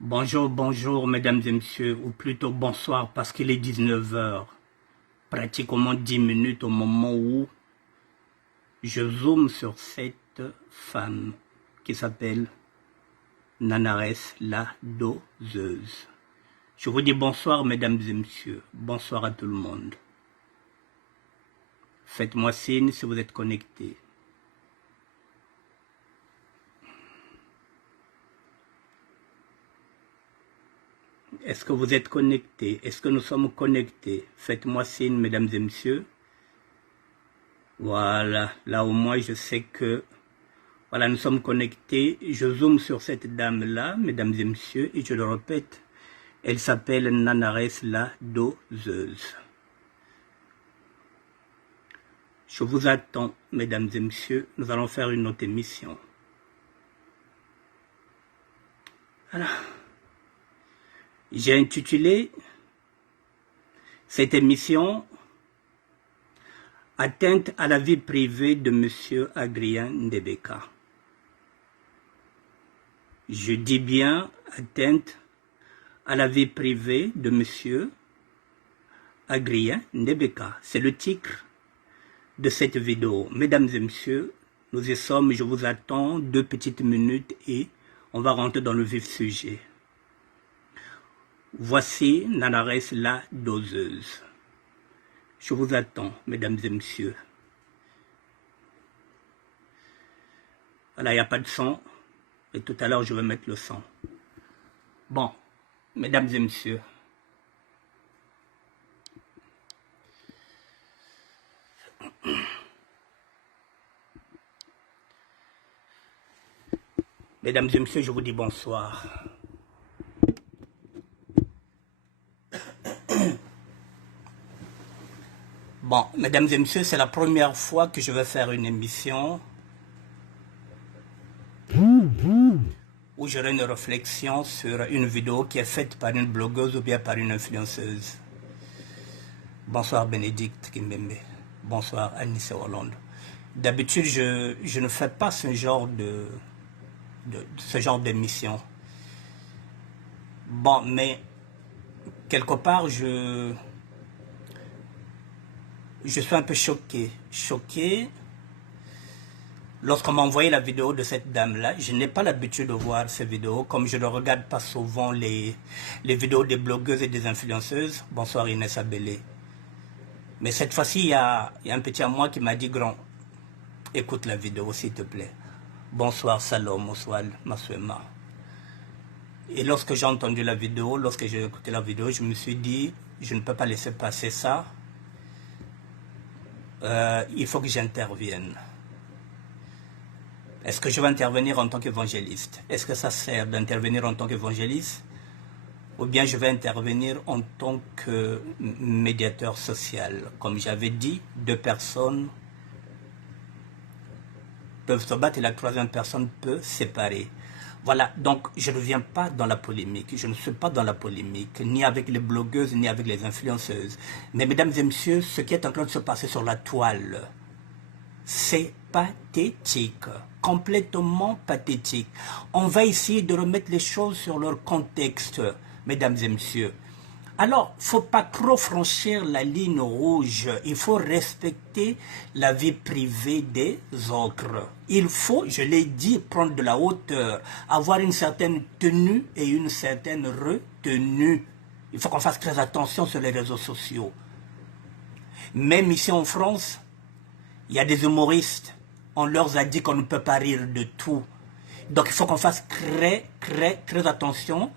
Bonjour, bonjour, mesdames et messieurs, ou plutôt bonsoir parce qu'il est 19 heures, pratiquement 10 minutes au moment où je zoome sur cette femme qui s'appelle Nanares la doseuse. Je vous dis bonsoir, mesdames et messieurs, bonsoir à tout le monde. Faites-moi signe si vous êtes connectés. Est-ce que vous êtes connectés? Est-ce que nous sommes connectés? Faites-moi signe, mesdames et messieurs. Voilà, là au moins je sais que voilà, nous sommes connectés. Je zoome sur cette dame-là, mesdames et messieurs, et je le répète, elle s'appelle Nanares la doseuse. Je vous attends, mesdames et messieurs, nous allons faire une autre émission. Voilà. J'ai intitulé cette émission « Atteinte à la vie privée de M. Adrien Ndebeka ». Je dis bien « Atteinte à la vie privée de M. Adrien Ndebeka ». C'est le titre de cette vidéo. Mesdames et messieurs, nous y sommes, je vous attends 2 petites minutes et on va rentrer dans le vif sujet. Voici Nanares la doseuse. Je vous attends, mesdames et messieurs. Voilà, il n'y a pas de son. Et tout à l'heure, je vais mettre le son. Bon, mesdames et messieurs. Mesdames et messieurs, je vous dis bonsoir. Bon, mesdames et messieurs, c'est la première fois que je vais faire une émission où j'aurai une réflexion sur une vidéo qui est faite par une blogueuse ou bien par une influenceuse. Bonsoir Bénédicte Kimbembe. Bonsoir Anissa Hollande. D'habitude, je ne fais pas ce genre d'émission. Bon, mais quelque part, je suis un peu choqué. Lorsqu'on m'a envoyé la vidéo de cette dame-là, je n'ai pas l'habitude de voir ces vidéos, comme je ne regarde pas souvent les vidéos des blogueuses et des influenceuses. Bonsoir Inès Abélé. Mais cette fois-ci, il y a un petit à moi qui m'a dit, grand, écoute la vidéo s'il te plaît. Bonsoir Salom, Oswald, Maswema. Et lorsque j'ai entendu la vidéo, lorsque j'ai écouté la vidéo, je me suis dit, je ne peux pas laisser passer ça. Il faut que j'intervienne. Est-ce que je vais intervenir en tant qu'évangéliste? Est-ce que ça sert d'intervenir en tant qu'évangéliste? Ou bien je vais intervenir en tant que médiateur social? Comme j'avais dit, 2 personnes peuvent se battre et la 3e personne peut séparer. Voilà, donc je ne viens pas dans la polémique, je ne suis pas dans la polémique, ni avec les blogueuses, ni avec les influenceuses. Mais mesdames et messieurs, ce qui est en train de se passer sur la toile, c'est pathétique, complètement pathétique. On va essayer de remettre les choses sur leur contexte, mesdames et messieurs. Alors, il ne faut pas trop franchir la ligne rouge. Il faut respecter la vie privée des autres. Il faut, je l'ai dit, prendre de la hauteur, avoir une certaine tenue et une certaine retenue. Il faut qu'on fasse très attention sur les réseaux sociaux. Même ici en France, il y a des humoristes. On leur a dit qu'on ne peut pas rire de tout. Donc il faut qu'on fasse très attention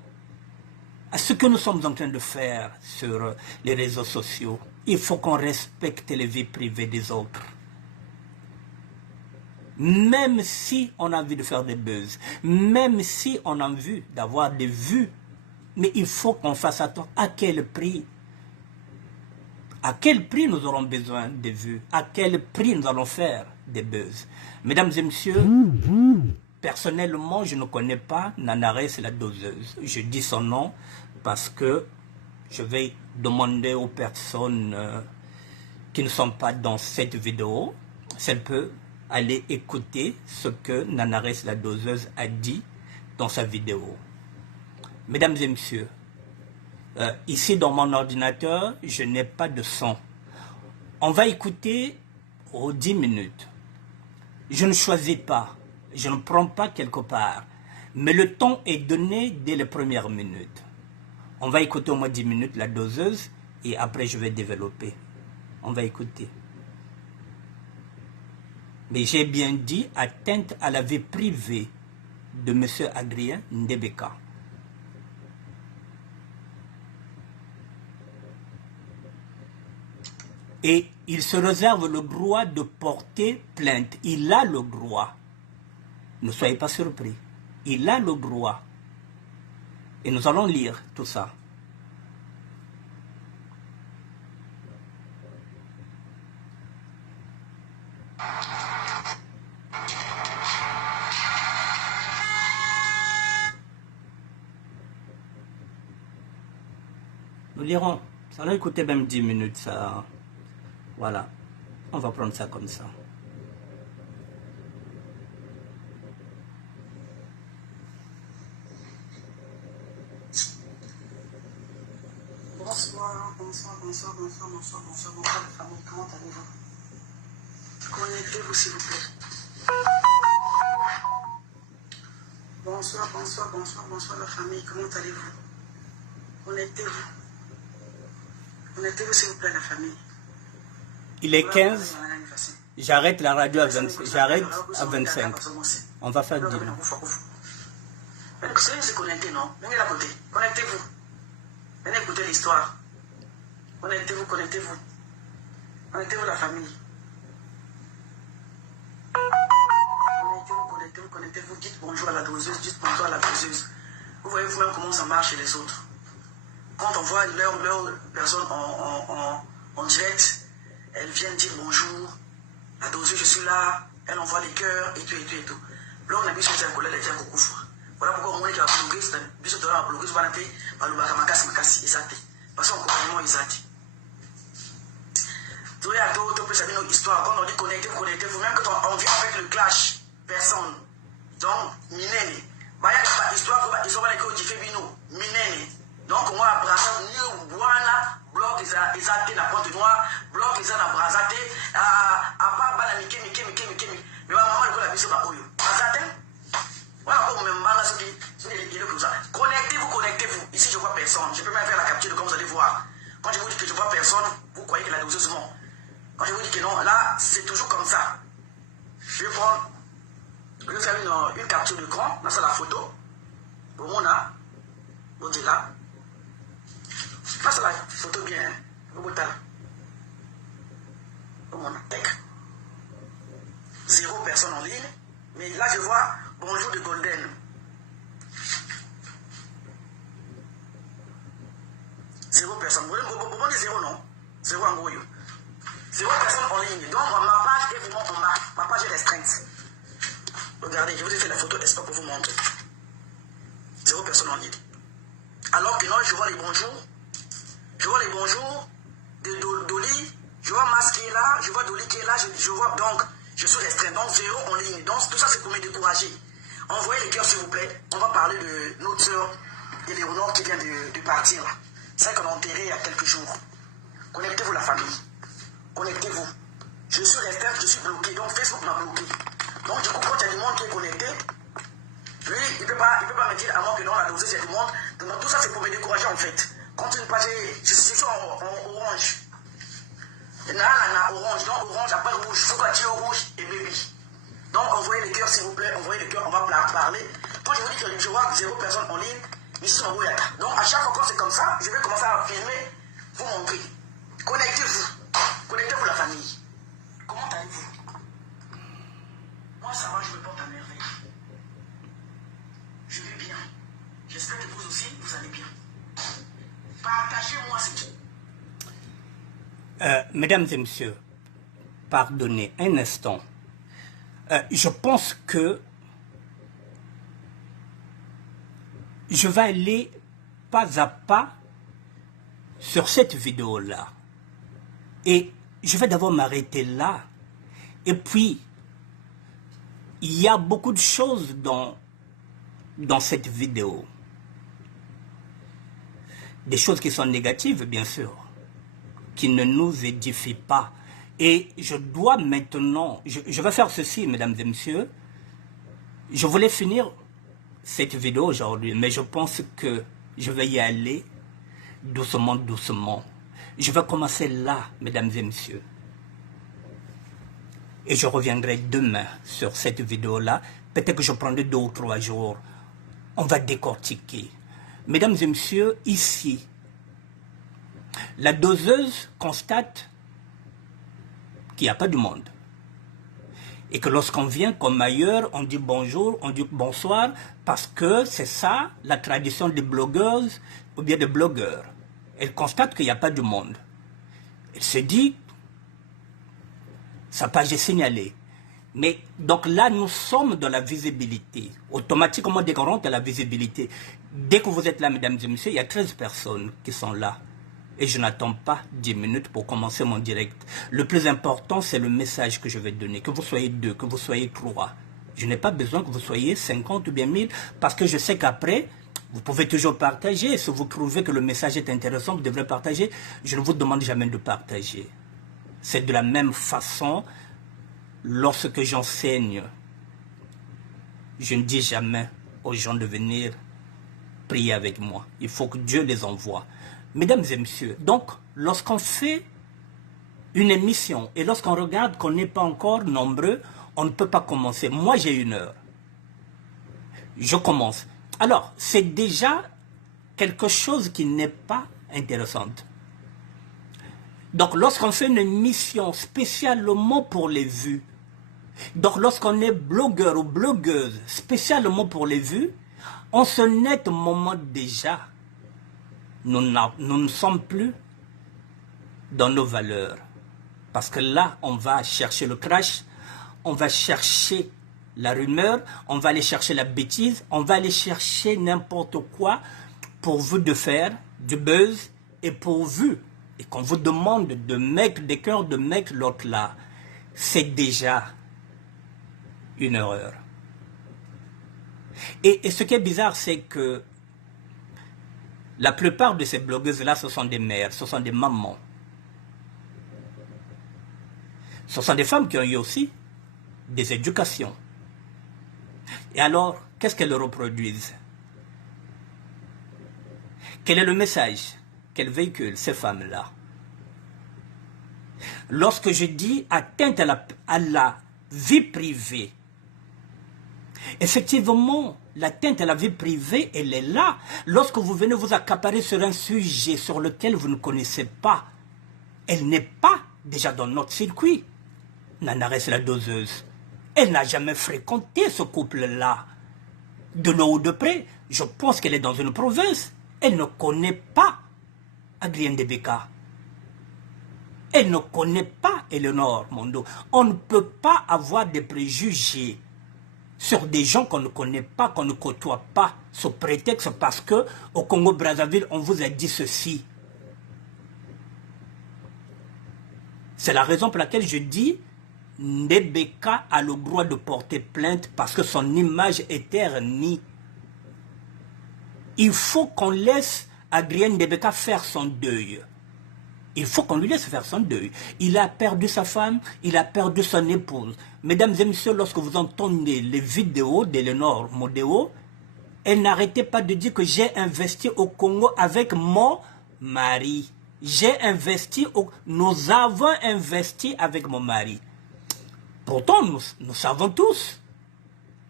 à ce que nous sommes en train de faire sur les réseaux sociaux. Il faut qu'on respecte les vies privées des autres. Même si on a envie de faire des buzz, même si on a envie d'avoir des vues, mais il faut qu'on fasse attention à quel prix. À quel prix nous aurons besoin de vues? À quel prix nous allons faire des buzz? Mesdames et messieurs, personnellement, je ne connais pas Nanares la doseuse. Je dis son nom parce que je vais demander aux personnes qui ne sont pas dans cette vidéo si elles peuvent aller écouter ce que Nanares la doseuse a dit dans sa vidéo. Mesdames et messieurs, ici dans mon ordinateur, je n'ai pas de son. On va écouter aux 10 minutes. Je ne choisis pas, je ne prends pas quelque part, mais le ton est donné dès les premières minutes. On va écouter au moins 10 minutes la doseuse et après je vais développer. On va écouter. Mais j'ai bien dit atteinte à la vie privée de M. Adrien Ndebeka. Et il se réserve le droit de porter plainte. Il a le droit. Ne soyez pas surpris. Il a le droit. Et nous allons lire tout ça. Nous lirons. Ça va écouter même 10 minutes, ça. Voilà. On va prendre ça comme ça. Bonsoir, bonsoir, bonsoir, bonsoir, bonsoir, bonsoir, bonsoir, les familles, comment allez-vous? Connectez-vous s'il vous plaît. Bonsoir, bonsoir, bonsoir, bonsoir la famille, comment allez-vous? Connectez-vous. Connectez-vous s'il vous plaît la famille. Il est 15. J'arrête la radio à 25. J'arrête à 25. On va faire 10 minutes. Se connecter, non? Venez à côté. Connectez-vous. Venez écouter l'histoire. Connectez-vous, connectez-vous. Connectez-vous la famille. Connectez-vous, connectez-vous, connectez-vous. Dites bonjour à la doseuse, dites bonjour à la doseuse. Vous voyez vous-même comment ça marche chez les autres. Quand on voit leur personne en direct, elles viennent dire bonjour. La doseuse, je suis là. Elle envoie les cœurs et tout, et tout, et tout. Là, on a vu sur un collègue, elle dit à coucou. Voilà pourquoi on dit qu'il y a un blogueur, c'est un biseau de la blogueuse, va l'appeler, va le barrer, makasi, exact. Parce qu'on comprend exact. Tout est à tout, peut savoir notre histoire. Quand on dit connectez-vous, même quand on vient avec le clash, personne. Donc, minene. Bah, il y a pas d'histoire, ils ont pas les codes, il fait bino, minene. Donc, on va abraser, ni ou boana, blog, ils ont na pointe noire, blog, ils ont na brasate, à part, bala, mike. Mais ma maman, elle voit la biseau, bah, oyo. Brasate? Connectez-vous. Ici, je vois personne. Je peux même faire la capture de comme vous allez voir. Quand je vous dis que je vois personne, vous croyez que la doseuse ment. Quand je vous dis que non, là, c'est toujours comme ça. Je vais faire une capture d'écran. Là, c'est la photo. Pour mon là. Vous dites là. Là, c'est la photo bien. Vous boutez là. Pour mon là. 0 personne en ligne. Mais là, je vois bonjour de Golden. 0 personne. Vous voulez 0 non? 0 en gros. 0 personne en ligne. Donc, ma page est vraiment en bas. Ma page est restreinte. Regardez, je vous ai fait la photo d'espoir pour vous montrer. 0 personne en ligne. Alors que non, je vois les bonjours. Je vois les bonjours de Dolly. Je vois Mas qui est là. Je vois Dolly qui est là. Je vois donc. Je suis restreint, donc 0 en ligne. Donc tout ça, c'est pour me décourager. Envoyez les cœurs, s'il vous plaît. On va parler de notre soeur Éléonore qui vient de partir là. Celle qu'on a enterrée il y a quelques jours. Connectez-vous la famille. Connectez-vous. Je suis restreint, je suis bloqué. Donc Facebook m'a bloqué. Donc du coup, quand il y a du monde qui est connecté, lui, il ne peut pas me dire à moi que non, la dosée, il y a du monde. Donc tout ça, c'est pour me décourager en fait. Quand une page, je suis en orange. Là, orange, donc orange, après rouge, il faut pas tirer rouge et baby. Donc envoyez les cœurs s'il vous plaît, envoyez les cœurs, on va parler. Quand je vous dis que je vois 0 personne en ligne, ici on va. Donc à chaque fois que c'est comme ça, je vais commencer à filmer, vous montrer. Connectez-vous la famille. Comment allez-vous? Moi ça va, je me porte à merveille. Je vais bien. J'espère que vous aussi, vous allez bien. Partagez-moi ce qui... Mesdames et messieurs, pardonnez un instant. Je pense que je vais aller pas à pas sur cette vidéo-là. Et je vais d'abord m'arrêter là. Et puis, il y a beaucoup de choses dans cette vidéo. des choses qui sont négatives, bien sûr, qui ne nous édifient pas. Et je dois maintenant, je vais faire ceci, mesdames et messieurs. Je voulais finir cette vidéo aujourd'hui, mais je pense que je vais y aller doucement, doucement. Je vais commencer là, mesdames et messieurs. Et je reviendrai demain sur cette vidéo-là. Peut-être que je prendrai 2 ou 3 jours. On va décortiquer. Mesdames et messieurs, ici, la doseuse constate qu'il n'y a pas de monde. Et que lorsqu'on vient comme ailleurs, on dit bonjour, on dit bonsoir, parce que c'est ça la tradition des blogueuses ou bien des blogueurs. Elle constate qu'il n'y a pas de monde. Elle se dit, sa page est signalée. Mais donc là, nous sommes dans la visibilité. Automatiquement, dès qu'on rentre dans la visibilité, dès que vous êtes là, mesdames et messieurs, il y a 13 personnes qui sont là. Et je n'attends pas 10 minutes pour commencer mon direct. Le plus important, c'est le message que je vais donner. Que vous soyez 2, que vous soyez 3. Je n'ai pas besoin que vous soyez 50 ou bien 1000, parce que je sais qu'après, vous pouvez toujours partager. Si vous trouvez que le message est intéressant, vous devrez partager. Je ne vous demande jamais de partager. C'est de la même façon, lorsque j'enseigne, je ne dis jamais aux gens de venir prier avec moi. Il faut que Dieu les envoie. Mesdames et messieurs, donc, lorsqu'on fait une émission et lorsqu'on regarde qu'on n'est pas encore nombreux, on ne peut pas commencer. Moi, j'ai 1 heure. Je commence. Alors, c'est déjà quelque chose qui n'est pas intéressant. Donc, lorsqu'on fait une émission spécialement pour les vues, donc lorsqu'on est blogueur ou blogueuse spécialement pour les vues, en ce net moment déjà, nous ne sommes plus dans nos valeurs. Parce que là, on va chercher le crash, on va chercher la rumeur, on va aller chercher la bêtise, on va aller chercher n'importe quoi pourvu de faire du buzz et pourvu. Et qu'on vous demande de mettre des cœurs, de mettre l'autre là, c'est déjà une erreur. Et ce qui est bizarre, c'est que la plupart de ces blogueuses-là, ce sont des mères, ce sont des mamans. Ce sont des femmes qui ont eu aussi des éducations. Et alors, qu'est-ce qu'elles reproduisent? Quel est le message qu'elles véhiculent, ces femmes-là? Lorsque je dis atteinte à la vie privée, effectivement, l'atteinte à la vie privée, elle est là. Lorsque vous venez vous accaparer sur un sujet sur lequel vous ne connaissez pas, elle n'est pas déjà dans notre circuit. Nanarès la doseuse, elle n'a jamais fréquenté ce couple-là. De loin ou de près, je pense qu'elle est dans une province. Elle ne connaît pas Adrienne Debeka. Elle ne connaît pas Eleonore Mondo. On ne peut pas avoir des préjugés sur des gens qu'on ne connaît pas, qu'on ne côtoie pas, sous prétexte parce que au Congo-Brazzaville, on vous a dit ceci. C'est la raison pour laquelle je dis Debeka a le droit de porter plainte parce que son image est ternie. Il faut qu'on laisse Adrienne Debeka faire son deuil. Il faut qu'on lui laisse faire son deuil. Il a perdu sa femme, il a perdu son épouse. Mesdames et messieurs, lorsque vous entendez les vidéos d'Eleonore Modéo, elle n'arrêtait pas de dire que j'ai investi au Congo avec mon mari. Nous avons investi avec mon mari. Pourtant, nous savons tous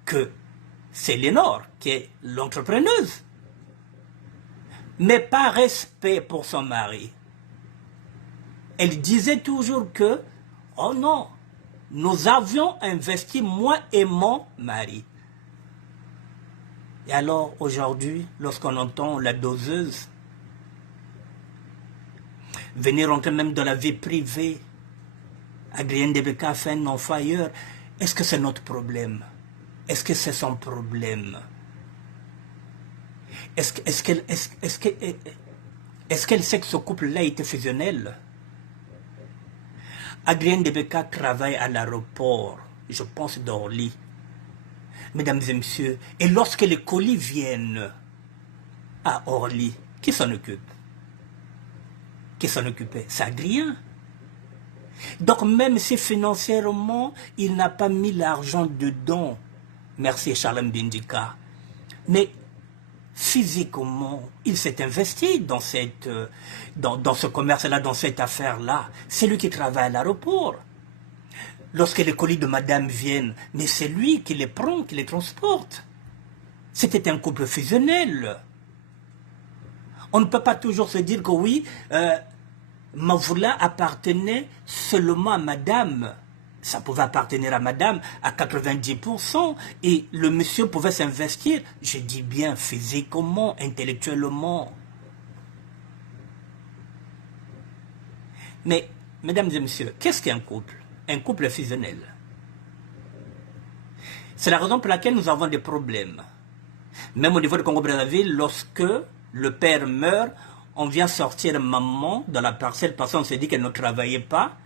que c'est Eleonore qui est l'entrepreneuse. Mais par respect pour son mari, elle disait toujours que, oh non, nous avions investi moi et mon mari. Et alors, aujourd'hui, lorsqu'on entend la doseuse venir entrer même dans la vie privée, Adrienne Debeka fait un enfant ailleurs, est-ce que c'est notre problème? Est-ce que c'est son problème? Est-ce qu'elle sait que ce couple-là était fusionnel? Adrienne Debeka travaille à l'aéroport, je pense d'Orly. Mesdames et messieurs, et lorsque les colis viennent à Orly, qui s'en occupe? qui s'en occupait? C'est Adrien. Donc même si financièrement, il n'a pas mis l'argent dedans, merci Charles Mbindika, mais physiquement, il s'est investi dans ce commerce-là, dans cette affaire-là. C'est lui qui travaille à l'aéroport. Lorsque les colis de madame viennent, mais c'est lui qui les prend, qui les transporte. C'était un couple fusionnel. On ne peut pas toujours se dire que oui, Mavoula appartenait seulement à madame. Ça pouvait appartenir à madame à 90% et le monsieur pouvait s'investir, je dis bien physiquement, intellectuellement. Mais, mesdames et messieurs, qu'est-ce qu'un couple? Un couple fusionnel. C'est la raison pour laquelle nous avons des problèmes. Même au niveau de Congo-Brazzaville, lorsque le père meurt, on vient sortir maman dans la parcelle parce qu'on s'est dit qu'elle ne travaillait pas.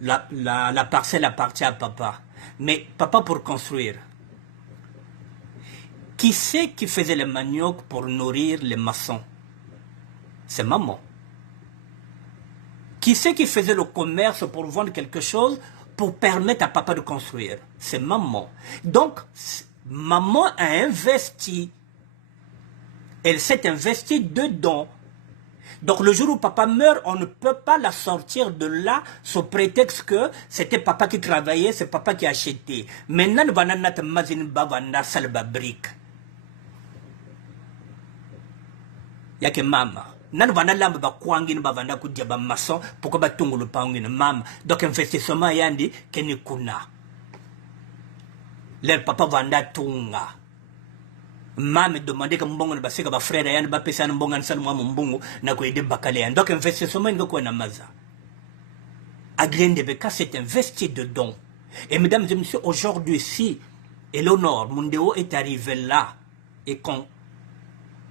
La parcelle appartient à papa. Mais papa pour construire. Qui c'est qui faisait les maniocs pour nourrir les maçons? C'est maman. Qui c'est qui faisait le commerce pour vendre quelque chose pour permettre à papa de construire? C'est maman. Donc, maman a investi. Elle s'est investie dedans. Donc le jour où papa meurt, on ne peut pas la sortir de là sous prétexte que c'était papa qui travaillait, c'est papa qui achetait. Maintenant, nous allons mettre mazine bavanda salba brique. Yake mama. Nan vana lamba ba kwangin bavanda kudia ba maçon pourquoi ba tungu le pangin mama. Donc investissement yandi keni kuna. Le papa vanda tunga. Mame demandé que mbongo ne baseka ba frère yan ba pesa mbongo ansal mwa mbongo na ko ide bakale yan. Donc investissement ngoko na maza. Adrien Debeka s'est investi dedans. Et mesdames et messieurs, aujourd'hui si Eleonore Mundeo est arrivé là et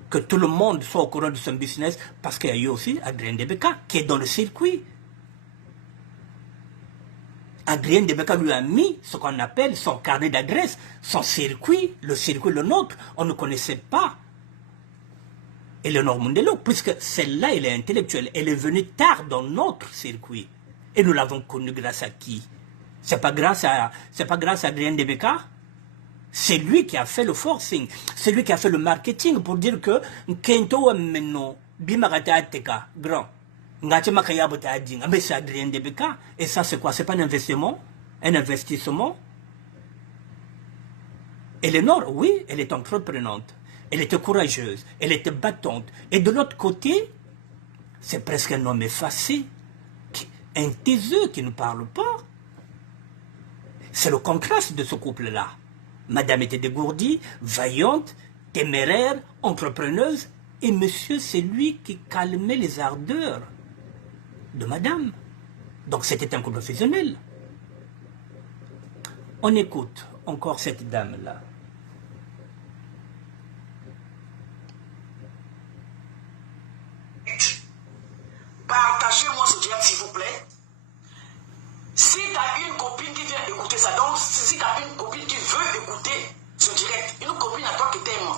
que tout le monde soit au courant de son business parce qu'il y a eu aussi Adrien Debeka qui est dans le circuit. Adrien Debeka lui a mis ce qu'on appelle son carnet d'adresse, son circuit, le nôtre. On ne connaissait pas Eleonore Mundelo, puisque celle-là, elle est intellectuelle. Elle est venue tard dans notre circuit. Et nous l'avons connue grâce à qui? C'est pas grâce à Adrien Debeka. C'est lui qui a fait le forcing. C'est lui qui a fait le marketing pour dire que Kento Meno, Bimarata Ateka, grand. Mais c'est Adrien Debeka. Et ça, c'est quoi? C'est pas un investissement? Un investissement? Eleonore, oui, elle est entreprenante. Elle était courageuse. Elle était battante. Et de l'autre côté, c'est presque un homme effacé. Un taiseux qui ne parle pas. C'est le contraste de ce couple-là. Madame était dégourdie, vaillante, téméraire, entrepreneuse. Et monsieur, c'est lui qui calmait les ardeurs de madame. Donc c'était un couple fusionnel. On écoute encore cette dame-là. Partagez-moi ce direct s'il vous plaît. Si tu as une copine qui vient écouter ça, donc si tu as une copine qui veut écouter ce direct, une copine à toi qui t'aime,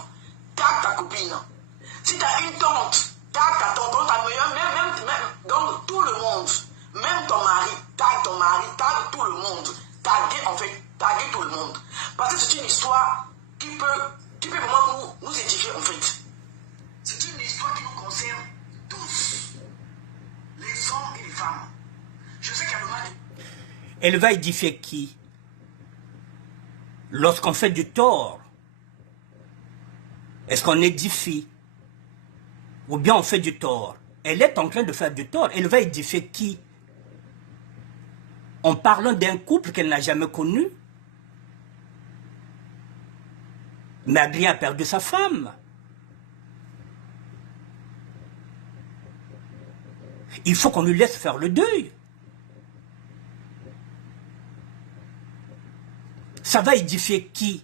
tag ta copine. Si tu as une tante, tag ta tante, ta meilleure, même, donc tout le monde, même ton mari, tag tout le monde, taguer tout le monde. Parce que c'est une histoire qui peut vraiment nous édifier en fait. C'est une histoire qui nous concerne tous, les hommes et les femmes. Je sais qu'il y a le mal. Elle va édifier qui? Lorsqu'on fait du tort, est-ce qu'on édifie? Ou bien on fait du tort? Elle est en train de faire du tort. Elle va édifier qui? En parlant d'un couple qu'elle n'a jamais connu. Mais Adrien a perdu sa femme. Il faut qu'on lui laisse faire le deuil. Ça va édifier qui?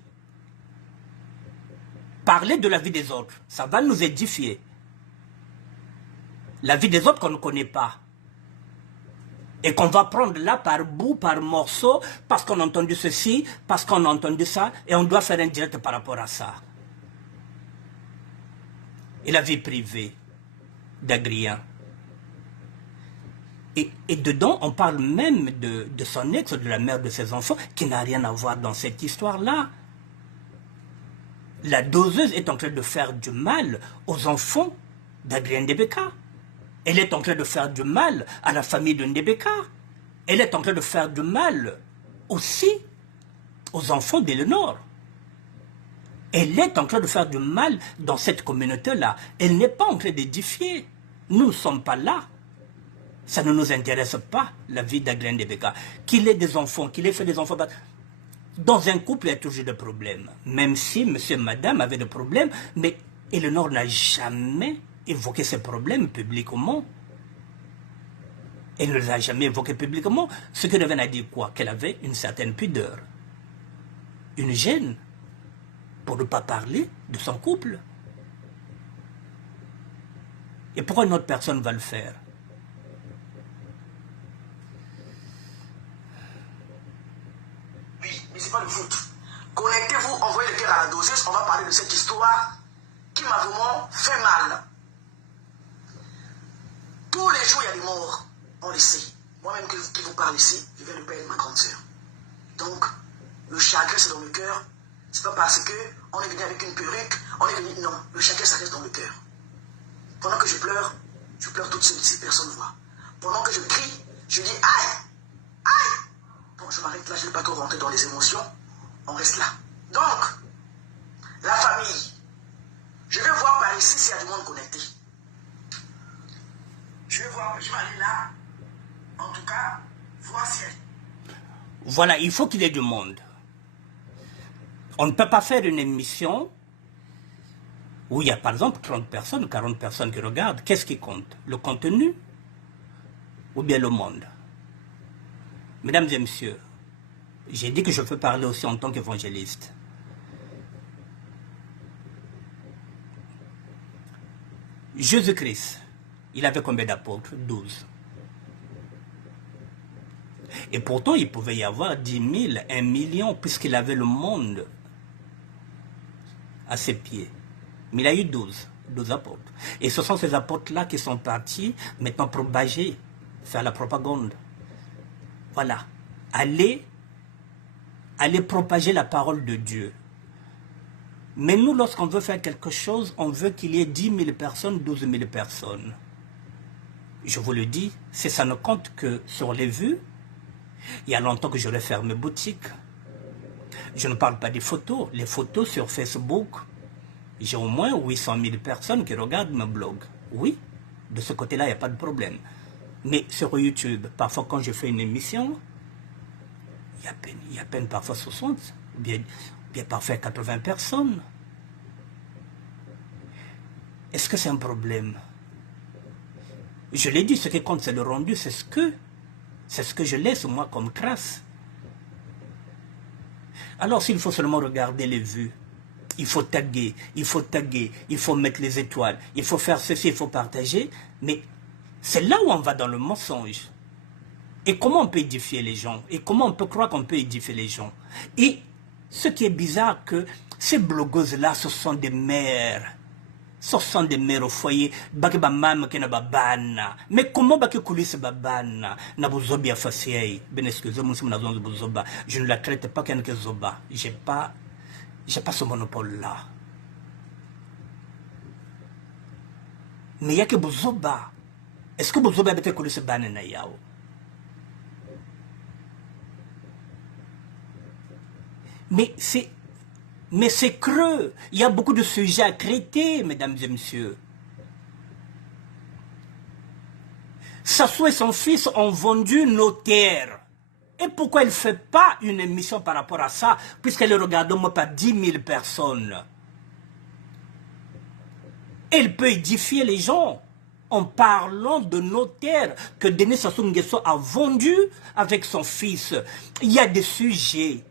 Parler de la vie des autres, ça va nous édifier. La vie des autres qu'on ne connaît pas. Et qu'on va prendre là par bout, par morceau, parce qu'on a entendu ceci, parce qu'on a entendu ça, et on doit faire un direct par rapport à ça. Et la vie privée d'Adrien. Et dedans, on parle même de son ex, de la mère de ses enfants, qui n'a rien à voir dans cette histoire-là. La doseuse est en train de faire du mal aux enfants d'Adrien Ndebeka. Elle est en train de faire du mal à la famille de Ndebeka. Elle est en train de faire du mal aussi aux enfants d'Eleonore. Elle est en train de faire du mal dans cette communauté-là. Elle n'est pas en train d'édifier. Nous ne sommes pas là. Ça ne nous intéresse pas, la vie d'Adrien Ndebeka. Qu'il ait des enfants, qu'il ait fait des enfants. Dans un couple, il y a toujours des problèmes. Même si monsieur et madame avaient des problèmes, mais Eleonore n'a jamais évoqué ces problèmes publiquement. Elle ne les a jamais évoqués publiquement. Ce que Reven a dit quoi? Qu'elle avait une certaine pudeur, une gêne, pour ne pas parler de son couple. Et pourquoi une autre personne va le faire? Oui, mais c'est pas le foot. Connectez-vous, envoyez le cœur à la doseuse, on va parler de cette histoire qui m'a vraiment fait mal. Tous les jours, il y a des morts, on le sait. Moi-même qui vous parle ici, je viens de perdre ma grande sœur. Donc, le chagrin, c'est dans le cœur. C'est pas parce qu'on est venu avec une perruque, on est venu... Non, le chagrin, ça reste dans le cœur. Pendant que je pleure toute seule, si personne ne voit. Pendant que je crie, je dis aïe, aïe. Bon, je m'arrête là, je ne vais pas trop rentrer dans les émotions. On reste là. Donc, la famille. Je vais voir par ici s'il y a du monde connecté. Je vais voir, je vais aller là. En tout cas, voir si... Voilà, il faut qu'il y ait du monde. On ne peut pas faire une émission où il y a par exemple 30 personnes, 40 personnes qui regardent. Qu'est-ce qui compte? Le contenu ou bien le monde? Mesdames et messieurs, j'ai dit que je peux parler aussi en tant qu'évangéliste. Jésus-Christ, il avait combien d'apôtres? 12. Et pourtant, il pouvait y avoir 10 000, 1 million, puisqu'il avait le monde à ses pieds. Mais il a eu 12 apôtres. Et ce sont ces apôtres-là qui sont partis maintenant propager, faire la propagande. Voilà. Aller propager la parole de Dieu. Mais nous, lorsqu'on veut faire quelque chose, on veut qu'il y ait 10 000 personnes, 12 000 personnes. Je vous le dis, si ça ne compte que sur les vues, il y a longtemps que j'aurais fermé boutique. Je ne parle pas des photos. Les photos sur Facebook, j'ai au moins 800 000 personnes qui regardent mes blogs. Oui, de ce côté-là, il n'y a pas de problème. Mais sur YouTube, parfois quand je fais une émission, il y a à peine parfois 60, ou bien parfois 80 personnes. Est-ce que c'est un problème? Je l'ai dit, ce qui compte, c'est le rendu, c'est ce que je laisse moi comme trace. Alors s'il faut seulement regarder les vues, il faut taguer, il faut mettre les étoiles, il faut faire ceci, il faut partager, mais c'est là où on va dans le mensonge. Et comment on peut édifier les gens? Et comment on peut croire qu'on peut édifier les gens? Et ce qui est bizarre, que ces blogueuses-là, ce sont des mères. Ce sont des mères au foyer. Mais comment coulisses babana? Je ne la traite pas qu'un zoba. J'ai pas ce monopole-là. Mais il y a que Bozoba. Est-ce que Bozoba a été coulisses banana yao? Mais c'est creux. Il y a beaucoup de sujets à traiter, mesdames et messieurs. Sassou et son fils ont vendu nos terres. Et pourquoi elle ne fait pas une émission par rapport à ça, puisqu'elle est regardée moi par 10 000 personnes? Elle peut édifier les gens en parlant de nos terres que Denis Sassou Nguesso a vendues avec son fils. Il y a des sujets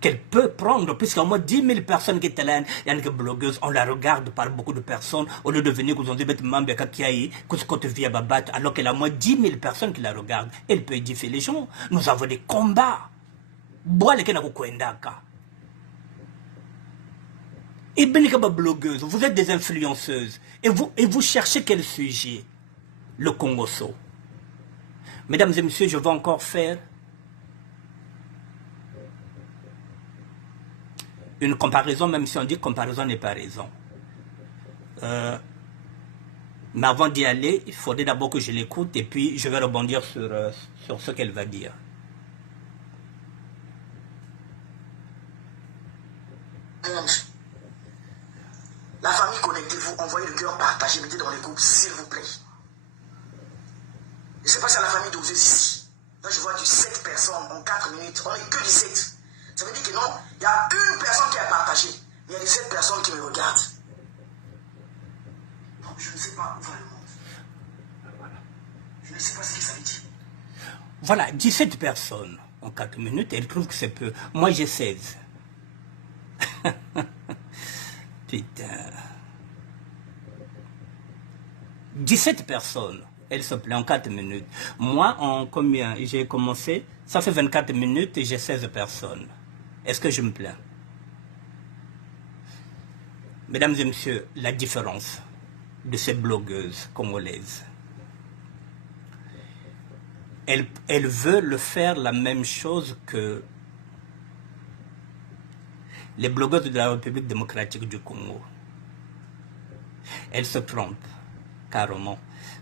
qu'elle peut prendre, puisqu'il y a au moins 10 000 personnes qui étaient là, il y a une blogueuse, on la regarde par beaucoup de personnes, au lieu de venir, vous ont dit, alors qu'elle a au moins 10 000 personnes qui la regardent. Elle peut édifier les gens. Nous avons des combats. Et Benikaba blogueuse, vous êtes des influenceuses, et vous cherchez quel sujet? Le Congoso. Mesdames et messieurs, je vais encore faire une comparaison, même si on dit comparaison n'est pas raison. Mais avant d'y aller, il faudrait d'abord que je l'écoute et puis je vais rebondir sur ce qu'elle va dire. La famille, connectez-vous, envoyez le cœur partagé, mettez dans les groupes, s'il vous plaît. Je ne sais pas si à la famille de vous êtes ici. Là, je vois du 7 personnes en 4 minutes. On n'est que 17. Ça veut dire que non, il y a une personne qui a partagé. Mais il y a 17 personnes qui me regardent. Donc, je ne sais pas où va le monde. Voilà. Je ne sais pas ce que ça veut dire. Voilà, 17 personnes en 4 minutes, elle trouve que c'est peu. Moi, j'ai 16. Putain. 17 personnes, elle se plaît en 4 minutes. Moi, en combien j'ai commencé? Ça fait 24 minutes et j'ai 16 personnes. Est-ce que je me plains? Mesdames et messieurs, la différence de ces blogueuses congolaises. Elles veulent faire la même chose que les blogueuses de la République démocratique du Congo. Elles se trompent, carrément.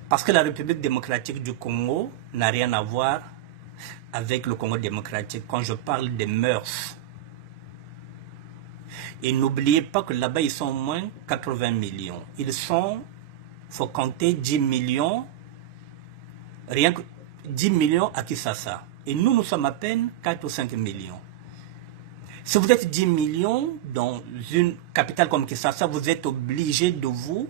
Parce que la République démocratique du Congo n'a rien à voir avec le Congo démocratique quand je parle des mœurs. Et n'oubliez pas que là-bas, ils sont au moins 80 millions. Ils sont, il faut compter 10 millions, rien que 10 millions à Kinshasa. Et nous, nous sommes à peine 4 ou 5 millions. Si vous êtes 10 millions dans une capitale comme Kinshasa, vous êtes obligé de vous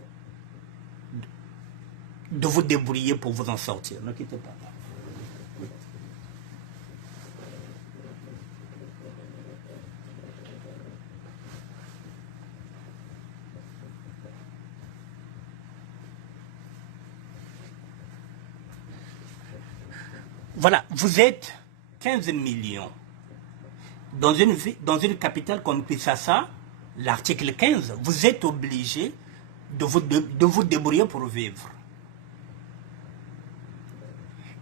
débrouiller pour vous en sortir. Ne quittez pas. Voilà, vous êtes 15 millions. Dans une capitale comme Kinshasa, l'article 15, vous êtes obligé de vous débrouiller pour vivre.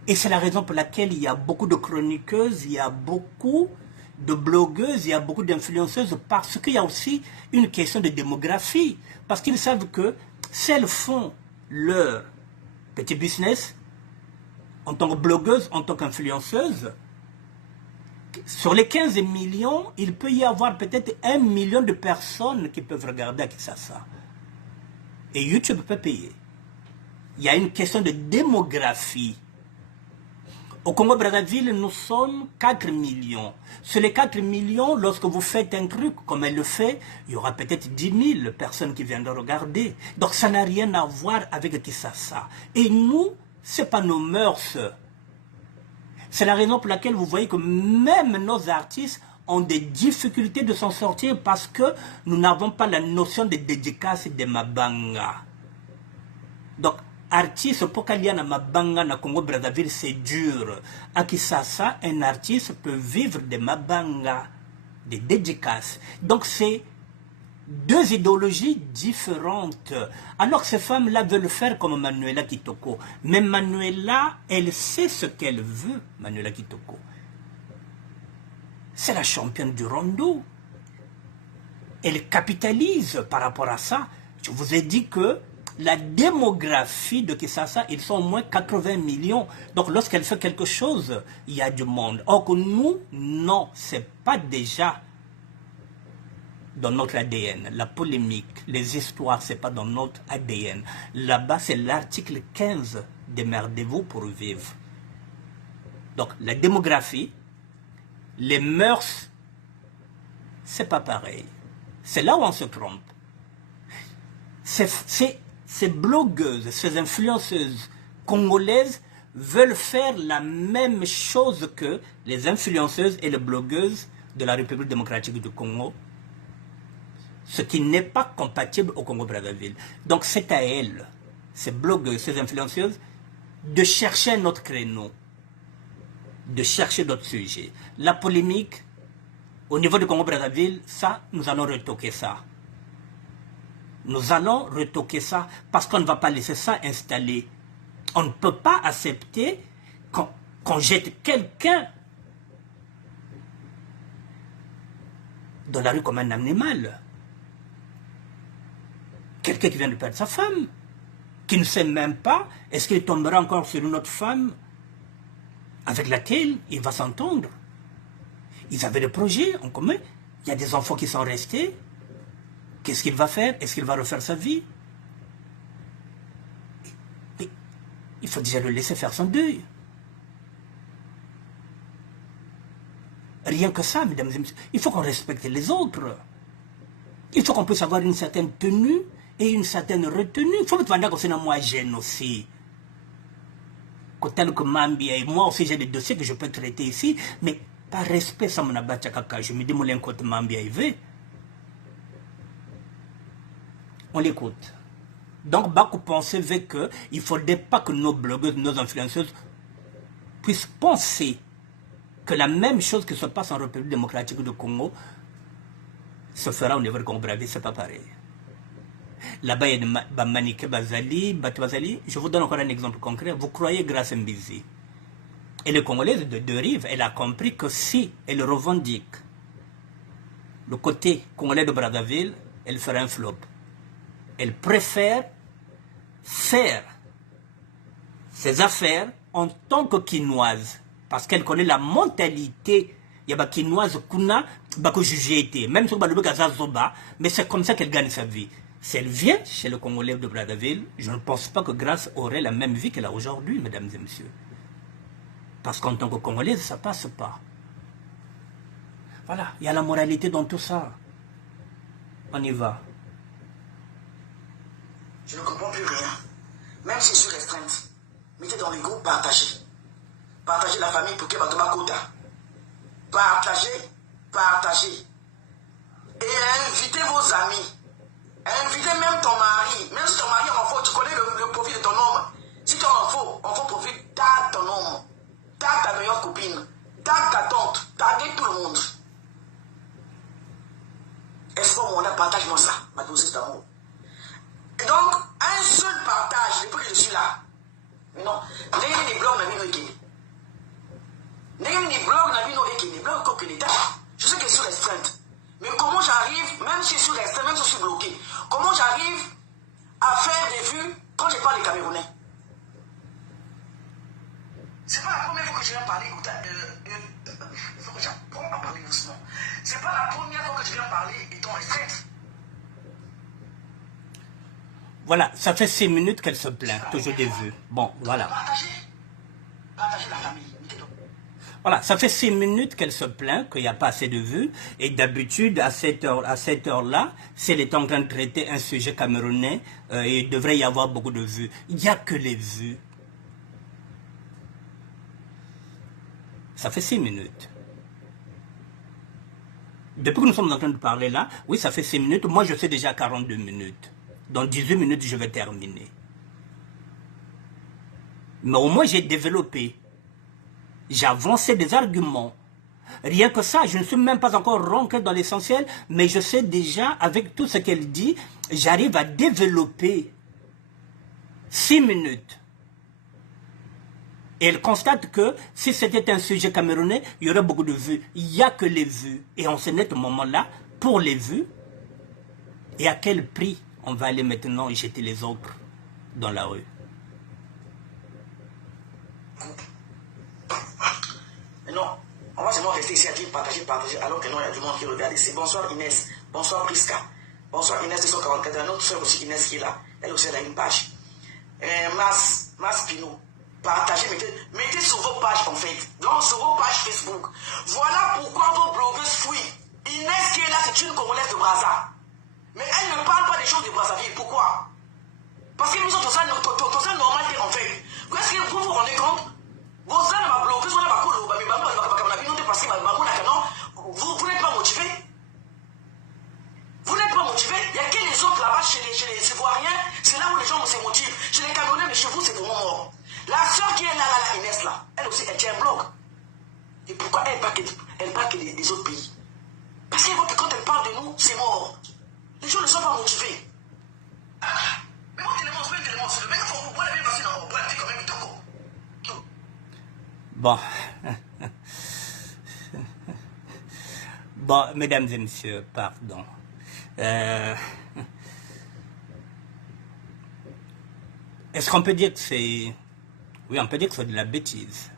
Et c'est la raison pour laquelle il y a beaucoup de chroniqueuses, il y a beaucoup de blogueuses, il y a beaucoup d'influenceuses, parce qu'il y a aussi une question de démographie. Parce qu'ils savent que si elles font leur petit business, en tant que blogueuse, en tant qu'influenceuse, sur les 15 millions, il peut y avoir peut-être 1 million de personnes qui peuvent regarder à Kinshasa. Et YouTube peut payer. Il y a une question de démographie. Au Congo-Brazzaville, nous sommes 4 millions. Sur les 4 millions, lorsque vous faites un truc comme elle le fait, il y aura peut-être 10 000 personnes qui viendront regarder. Donc ça n'a rien à voir avec Kinshasa. Et nous, ce n'est pas nos mœurs. C'est la raison pour laquelle vous voyez que même nos artistes ont des difficultés de s'en sortir parce que nous n'avons pas la notion de dédicace de Mabanga. Donc, artiste, pour qu'il y ait un Mabanga na Congo-Brazzaville, c'est dur. À Kinshasa, un artiste peut vivre de Mabanga, des dédicaces. Donc, c'est deux idéologies différentes. Alors que ces femmes-là veulent faire comme Manuela Kitoko. Mais Manuela, elle sait ce qu'elle veut, Manuela Kitoko. C'est la championne du rondo. Elle capitalise par rapport à ça. Je vous ai dit que la démographie de Kinshasa, ils sont au moins 80 millions. Donc lorsqu'elle fait quelque chose, il y a du monde. Or que nous, non, c'est pas déjà dans notre ADN. La polémique, les histoires, c'est pas dans notre ADN. Là-bas, c'est l'article 15. Démerdez-vous pour vivre. Donc, la démographie, les mœurs, c'est pas pareil. C'est là où on se trompe. Ces blogueuses, ces influenceuses congolaises veulent faire la même chose que les influenceuses et les blogueuses de la République démocratique du Congo, ce qui n'est pas compatible au Congo-Brazzaville. Donc c'est à elles, ces blogueuses, ces influenceuses, de chercher notre créneau, de chercher d'autres sujets. La polémique, au niveau du Congo-Brazzaville, ça, nous allons retoquer ça. Nous allons retoquer ça parce qu'on ne va pas laisser ça installer. On ne peut pas accepter qu'on jette quelqu'un dans la rue comme un animal. Quelqu'un qui vient de perdre sa femme, qui ne sait même pas, est-ce qu'il tombera encore sur une autre femme avec laquelle il va s'entendre. Ils avaient des projets en commun. Il y a des enfants qui sont restés. Qu'est-ce qu'il va faire? Est-ce qu'il va refaire sa vie? Mais il faut déjà le laisser faire son deuil. Rien que ça, mesdames et messieurs. Il faut qu'on respecte les autres. Il faut qu'on puisse avoir une certaine tenue et une certaine retenue. Il faut que tu vas qu'on moi gêne aussi. Tel que Mambia et moi aussi j'ai des dossiers que je peux traiter ici, mais par respect, ça m'a battu caca. Je me dis, mon côté Mambia, il veut. On l'écoute. Donc, Bakou pensait qu'il ne faudrait pas que nos blogueuses, nos influenceuses puissent penser que la même chose qui se passe en République démocratique du Congo se fera au niveau de Congo-Brazzaville, ce n'est pas pareil. Là-bas, il y a des Maniké Bazali, Bazali. Je vous donne encore un exemple concret. Vous croyez Grace Mbizi. Et les Congolaises de deux rives, elle a compris que si elle revendique le côté congolais de Brazzaville, elle fera un flop. Elle préfère faire ses affaires en tant que quinoise. Parce qu'elle connaît la mentalité. Il y a des quinoises kuna, bako jugé. Même si on a mais c'est comme ça qu'elle gagne sa vie. Si elle vient chez le Congolais de Brazzaville, je ne pense pas que Grace aurait la même vie qu'elle a aujourd'hui, mesdames et messieurs. Parce qu'en tant que Congolaise, ça ne passe pas. Voilà, il y a la moralité dans tout ça. On y va. Je ne comprends plus rien. Même si je suis restreinte, mettez dans les groupes, partagez. Partagez la famille pour que Batoma Kota. Partagez. Et invitez vos amis. Invitez même ton mari. Même si ton mari en faut, tu connais le profil de ton homme. Si tu en faut profil, tag ton homme. Tag ta meilleure copine. Tag ta tante. Taguez tout le monde. Est-ce qu'on a partage-moi ça, ma dose d'amour. Et donc, un seul partage, depuis que je suis là. Mais non, les blogs n'a vu nos je sais que je suis restreinte. Mais comment j'arrive, même si je suis restreinte, même si je suis bloqué, comment j'arrive à faire des vues quand je parle des Camerounais? C'est pas la première fois que je viens parler. Il faut que j'apprenne à parler doucement. C'est pas la première fois que je viens parler étant restreinte. Voilà, ça fait 6 minutes qu'elle se plaint, toujours des vues. Bon, voilà. Partagez la famille. Voilà, ça fait 6 minutes qu'elle se plaint qu'il n'y a pas assez de vues. Et d'habitude, à cette heure-là, si elle est en train de traiter un sujet camerounais, il devrait y avoir beaucoup de vues. Il n'y a que les vues. Ça fait 6 minutes. Depuis que nous sommes en train de parler là, oui, ça fait 6 minutes. Moi, je sais déjà 42 minutes. Dans 18 minutes, je vais terminer. Mais au moins, j'ai développé. J'ai avancé des arguments. Rien que ça, je ne suis même pas encore rentré dans l'essentiel, mais je sais déjà, avec tout ce qu'elle dit, j'arrive à développer 6 minutes. Et elle constate que si c'était un sujet camerounais, il y aurait beaucoup de vues. Il n'y a que les vues. Et on s'en est au moment-là, pour les vues, et à quel prix on va aller maintenant jeter les autres dans la rue. Non, on va seulement rester ici à dire partager, alors que non, il y a du monde qui regarde ici. Bonsoir Inès, bonsoir Priska, bonsoir Inès de 144, un autre frère aussi Inès qui est là, elle aussi elle a une page. Mas Pino, partagez, mettez sur vos pages en fait, donc sur vos pages Facebook. Voilà pourquoi vos blogueuses fuient. Inès qui est là, c'est une Congolaise de Brazza. Mais elle ne parle pas des choses de Brazzaville, pourquoi? Parce que nous sommes tous ça normalité en fait. Est-ce que vous vous rendez compte? Vous n'êtes pas motivé. Vous n'êtes pas motivé. Il n'y a que les autres là-bas chez les Ivoiriens. C'est là où les gens se motivent. Chez les Camerounais, mais chez vous, c'est vraiment mort. La soeur qui est là, Inès, là, elle aussi, elle tient un blog. Et pourquoi elle parle que des autres pays? Parce que quand elle parle de nous, c'est mort. Les gens ne sont pas motivés. Bon. Bon, mesdames et messieurs, pardon. Est-ce qu'on peut dire que c'est... Oui, on peut dire que c'est de la bêtise.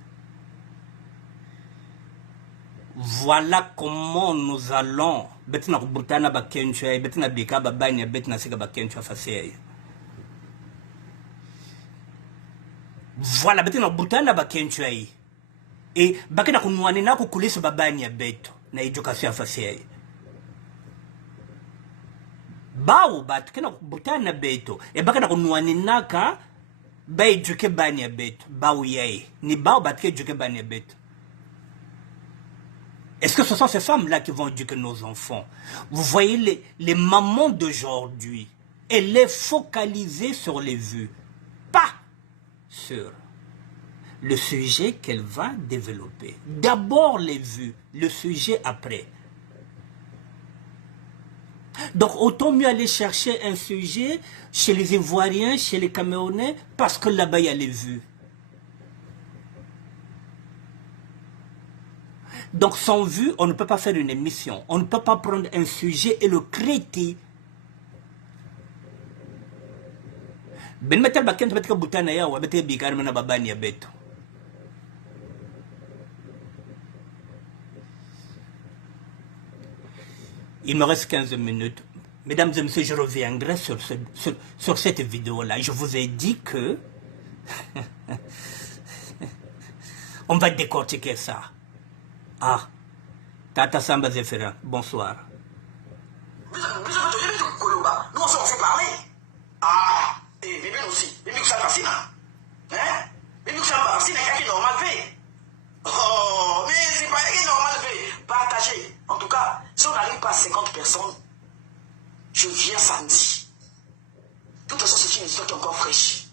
Voilà comment nous allons. Betina kubutana bakenchwa, betina bika babanya, betina sika bakenchwa fasei. Voilà, betina kubutana bakenchwa. Et bakina kunwani na kukulisa babanya beto na education fasei. Bawo bat kena kubutana beto e bakina kunwani naka ba eduke banya beto. Bawo yei. Ni bawo bat ke eduke banya beto. Est-ce que ce sont ces femmes-là qui vont éduquer nos enfants? Vous voyez les mamans d'aujourd'hui, elle est focalisée sur les vues, pas sur le sujet qu'elle va développer. D'abord les vues, le sujet après. Donc autant mieux aller chercher un sujet chez les Ivoiriens, chez les Camerounais, parce que là-bas il y a les vues. Donc sans vue, on ne peut pas faire une émission. On ne peut pas prendre un sujet et le traiter. Il me reste 15 minutes. Mesdames et messieurs, je reviendrai sur cette vidéo-là. Je vous ai dit que on va décortiquer ça. Ah, Tata Samba Zefera, bonsoir. Nous on s'en fait parler. Ah, et Bébé aussi. Bébé que ça fascine. Hein? Bébé que ça fascine, il y a qui normal fait. Oh, mais c'est pas qui normal fait. Partagez. En tout cas, si on n'arrive pas à 50 personnes, je viens samedi. De toute façon, c'est une histoire qui est encore fraîche.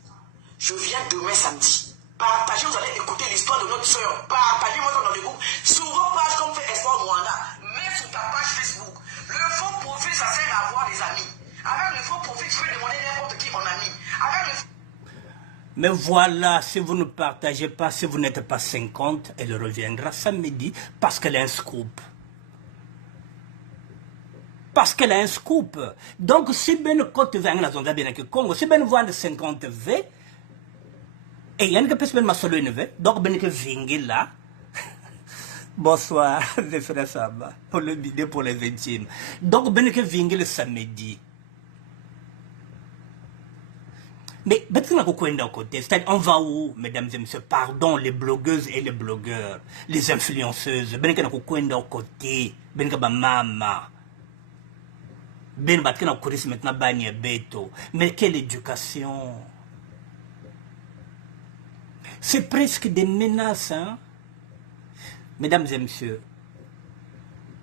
Je viens demain samedi. Partagez, vous allez écouter l'histoire de notre soeur. Partagez-moi dans le groupe. Sur vos pages comme fait Espoir Rwanda. Mets sur ta page Facebook. Le faux profil, ça sert à avoir des amis. Avec le faux profil, tu peux demander n'importe qui en ami. Avec le... Mais voilà, si vous ne partagez pas, si vous n'êtes pas 50, elle reviendra samedi parce qu'elle a un scoop. Parce qu'elle a un scoop. Donc, si ben côte vient la zone bien que Congo, si ben voit de 50 V, et il y a une personne qui m'a solo élevé, donc ben que vingi là. Bonsoir, les frères Samba, pour le bidet pour les intimes. Donc ben que vingi le samedi. Mais on va où, mesdames et messieurs? Pardon, les blogueuses et les blogueurs, les influenceuses. Ben que au côté, ben que mama. Ben bat que na courir maintenant bagné beto. Mais quelle éducation! C'est presque des menaces, hein? Mesdames et messieurs,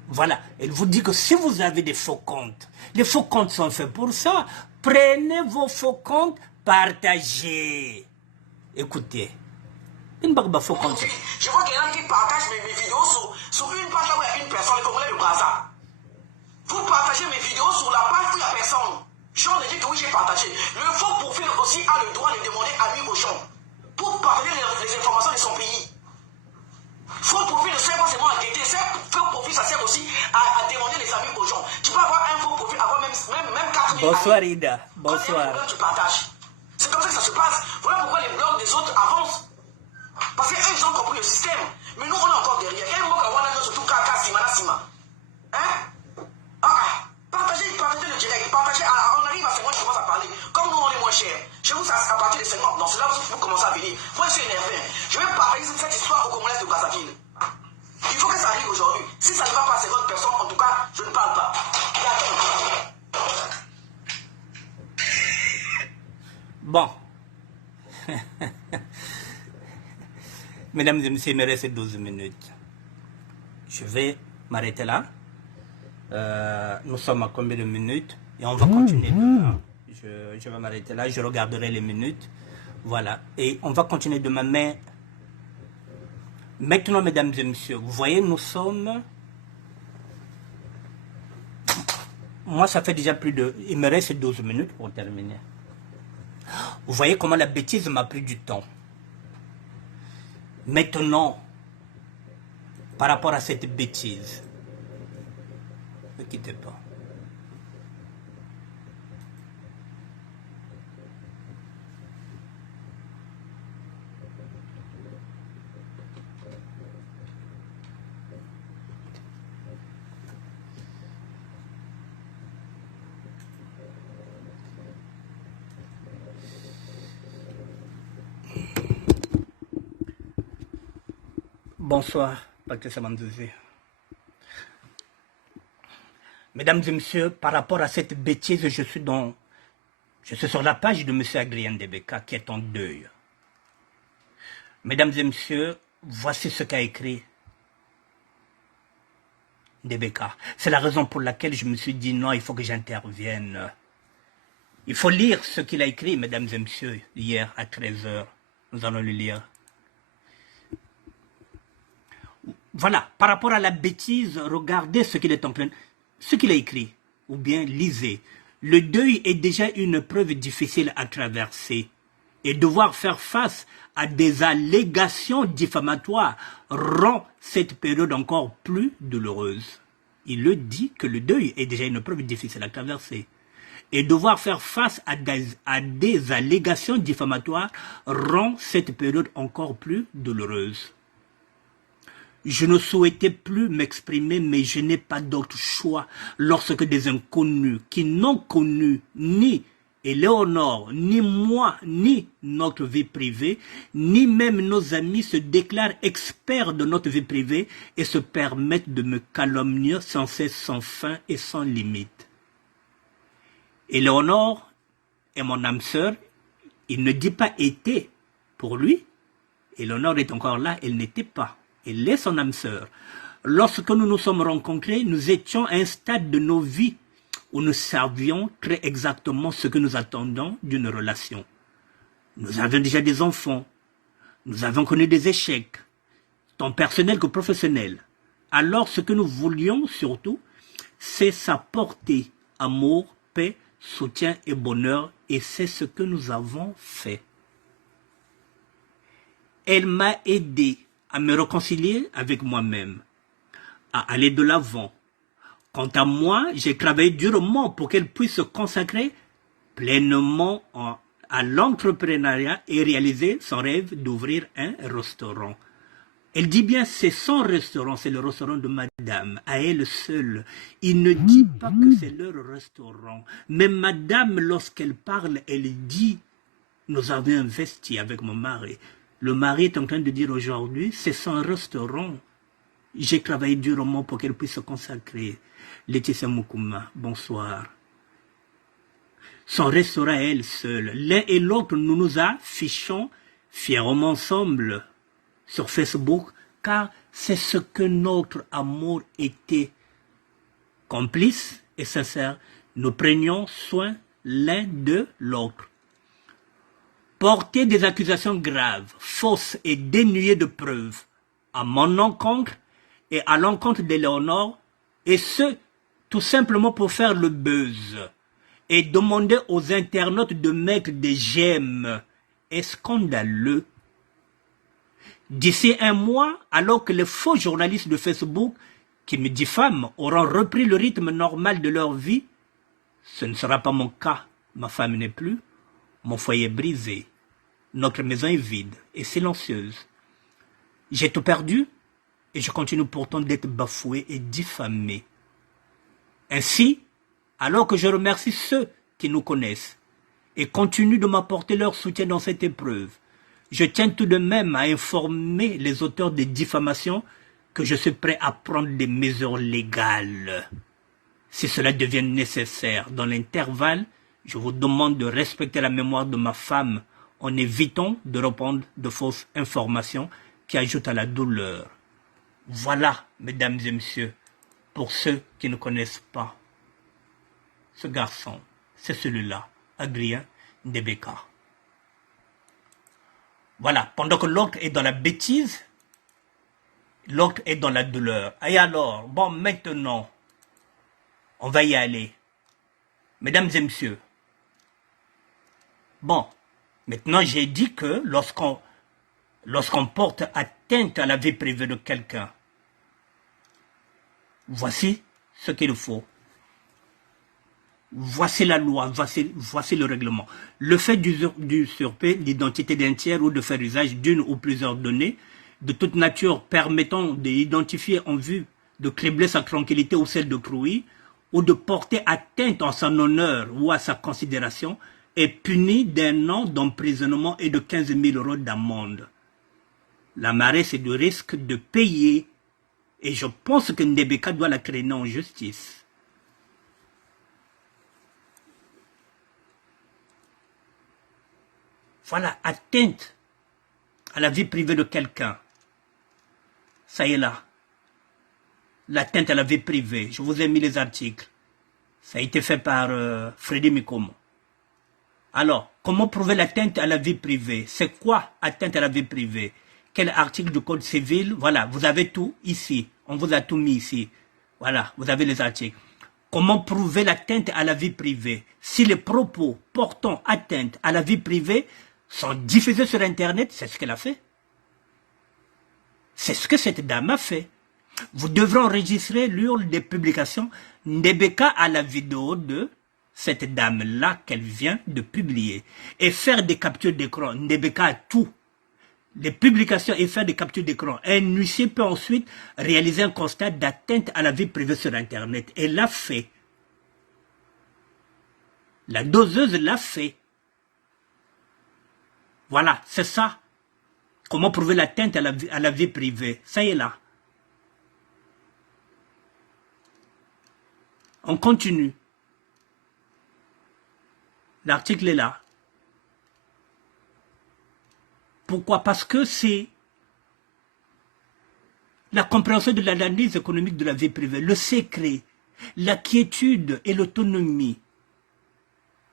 voilà, elle vous dit que si vous avez des faux comptes, les faux comptes sont faits pour ça. Prenez vos faux comptes, partagez. Écoutez, une barbe faux compte. Je vois quelqu'un qui partage mes vidéos sur une page là où il y a une personne, le Congolais de Brazza. Vous partagez mes vidéos sur la page où il n'y a personne. Jean a dit que oui, j'ai partagé. Le faux profil aussi a le droit de demander amis au champ pour partager les informations de son pays. Faux profil ne sert pas seulement à guetter, faux profil ça sert aussi à demander les amis aux gens. Tu peux avoir un faux profil, avoir même 4 000 Bonsoir amis. Ida, bonsoir. Quand tu partages. C'est comme ça que ça se passe. Voilà pourquoi les blogs des autres avancent. Parce qu'eux ils ont compris le système. Mais nous on est encore derrière. Il y a un mot qu'on a surtout Kaka Simana Sima. Hein? Partagez le direct, partagez, on arrive à 50, je commence à parler. Comme nous on est moins cher, chez vous c'est à partir de 50, donc c'est là où vous commencez à venir. Moi je suis énervé, je vais partager cette histoire au Congolais de Brazzaville. Il faut que ça arrive aujourd'hui. Si ça ne va pas à 50 personnes, en tout cas, je ne parle pas. Bon. Mesdames et messieurs, il me reste 12 minutes. Je vais m'arrêter là. Nous sommes à combien de minutes? Et on va continuer demain. Je vais m'arrêter là, je regarderai les minutes. Voilà. Et on va continuer demain. Mais maintenant, mesdames et messieurs, vous voyez, nous sommes... Moi, ça fait déjà plus de... Il me reste 12 minutes pour terminer. Vous voyez comment la bêtise m'a pris du temps. Maintenant, par rapport à cette bêtise, ne quittez pas. Bonsoir, Patrice Mandouzi. Mesdames et messieurs, par rapport à cette bêtise, je suis sur la page de M. Adrien Debeka qui est en deuil. Mesdames et messieurs, voici ce qu'a écrit Debeka. C'est la raison pour laquelle je me suis dit non, il faut que j'intervienne. Il faut lire ce qu'il a écrit, mesdames et messieurs, hier à 13h. Nous allons le lire. Voilà, par rapport à la bêtise, regardez ce qu'il est en train, ce qu'il a écrit, ou bien lisez. Le deuil est déjà une preuve difficile à traverser, et devoir faire face à des allégations diffamatoires rend cette période encore plus douloureuse. Il le dit que le deuil est déjà une preuve difficile à traverser, et devoir faire face à des allégations diffamatoires rend cette période encore plus douloureuse. Je ne souhaitais plus m'exprimer, mais je n'ai pas d'autre choix lorsque des inconnus qui n'ont connu ni Éléonore, ni moi, ni notre vie privée, ni même nos amis se déclarent experts de notre vie privée et se permettent de me calomnier sans cesse, sans fin et sans limite. Éléonore est mon âme sœur, il ne dit pas été pour lui. Éléonore est encore là, elle n'était pas. Elle est son âme sœur. Lorsque nous nous sommes rencontrés, nous étions à un stade de nos vies où nous savions très exactement ce que nous attendons d'une relation. Nous avions déjà des enfants. Nous avons connu des échecs, tant personnels que professionnels. Alors ce que nous voulions surtout, c'est s'apporter amour, paix, soutien et bonheur, et c'est ce que nous avons fait. Elle m'a aidé à me réconcilier avec moi-même, à aller de l'avant. Quant à moi, j'ai travaillé durement pour qu'elle puisse se consacrer pleinement à l'entrepreneuriat et réaliser son rêve d'ouvrir un restaurant. Elle dit bien c'est son restaurant, c'est le restaurant de madame, à elle seule. Il ne dit pas que c'est leur restaurant. Mais madame, lorsqu'elle parle, elle dit nous avons investi avec mon mari. Le mari est en train de dire aujourd'hui, c'est son restaurant. J'ai travaillé durement pour qu'elle puisse se consacrer. Laetitia Mukuma, bonsoir. Son restaurant à elle seule. L'un et l'autre, nous nous affichons fièrement ensemble sur Facebook, car c'est ce que notre amour était. Complice et sincère, nous prenions soin l'un de l'autre. Porter des accusations graves, fausses et dénuées de preuves à mon encontre et à l'encontre d'Éléonore, et ce, tout simplement pour faire le buzz et demander aux internautes de mettre des j'aime, est scandaleux. D'ici un mois, alors que les faux journalistes de Facebook qui me diffament auront repris le rythme normal de leur vie, ce ne sera pas mon cas. Ma femme n'est plus, mon foyer est brisé, notre maison est vide et silencieuse. J'ai tout perdu et je continue pourtant d'être bafoué et diffamé. Ainsi, alors que je remercie ceux qui nous connaissent et continuent de m'apporter leur soutien dans cette épreuve, je tiens tout de même à informer les auteurs des diffamations que je suis prêt à prendre des mesures légales. Si cela devient nécessaire dans l'intervalle, je vous demande de respecter la mémoire de ma femme en évitant de répandre de fausses informations qui ajoutent à la douleur. Voilà, mesdames et messieurs, pour ceux qui ne connaissent pas. Ce garçon, c'est celui-là, Adrien Debeka. Voilà, pendant que l'autre est dans la bêtise, l'autre est dans la douleur. Et alors, bon, maintenant, on va y aller. Mesdames et messieurs, bon, maintenant j'ai dit que lorsqu'on porte atteinte à la vie privée de quelqu'un. Voici ce qu'il faut. Voici la loi, voici le règlement. Le fait d'usurper l'identité d'un tiers ou de faire usage d'une ou plusieurs données de toute nature permettant d'identifier en vue de cribler sa tranquillité ou celle d'autrui, ou de porter atteinte en son honneur ou à sa considération, est puni d'un an d'emprisonnement et de 15 000 € d'amende. La marée, c'est du risque de payer. Et je pense que Ndebeka doit la traîner en justice. Voilà, atteinte à la vie privée de quelqu'un. Ça y est là. L'atteinte à la vie privée. Je vous ai mis les articles. Ça a été fait par Freddy Mikomo. Alors, comment prouver l'atteinte à la vie privée? C'est quoi atteinte à la vie privée? Quel article du Code civil? Voilà, vous avez tout ici. On vous a tout mis ici. Voilà, vous avez les articles. Comment prouver l'atteinte à la vie privée? Si les propos portant atteinte à la vie privée sont diffusés sur Internet, c'est ce qu'elle a fait. C'est ce que cette dame a fait. Vous devrez enregistrer l'URL des publications Ndebeka à la vidéo de cette dame-là qu'elle vient de publier. Et faire des captures d'écran. Ndebeka a tout. Les publications et faire des captures d'écran. Un huissier peut ensuite réaliser un constat d'atteinte à la vie privée sur Internet. Elle l'a fait. La doseuse l'a fait. Voilà, c'est ça. Comment prouver l'atteinte à la vie privée? Ça y est là. On continue. L'article est là. Pourquoi? Parce que c'est la compréhension de l'analyse économique de la vie privée, le secret, la quiétude et l'autonomie.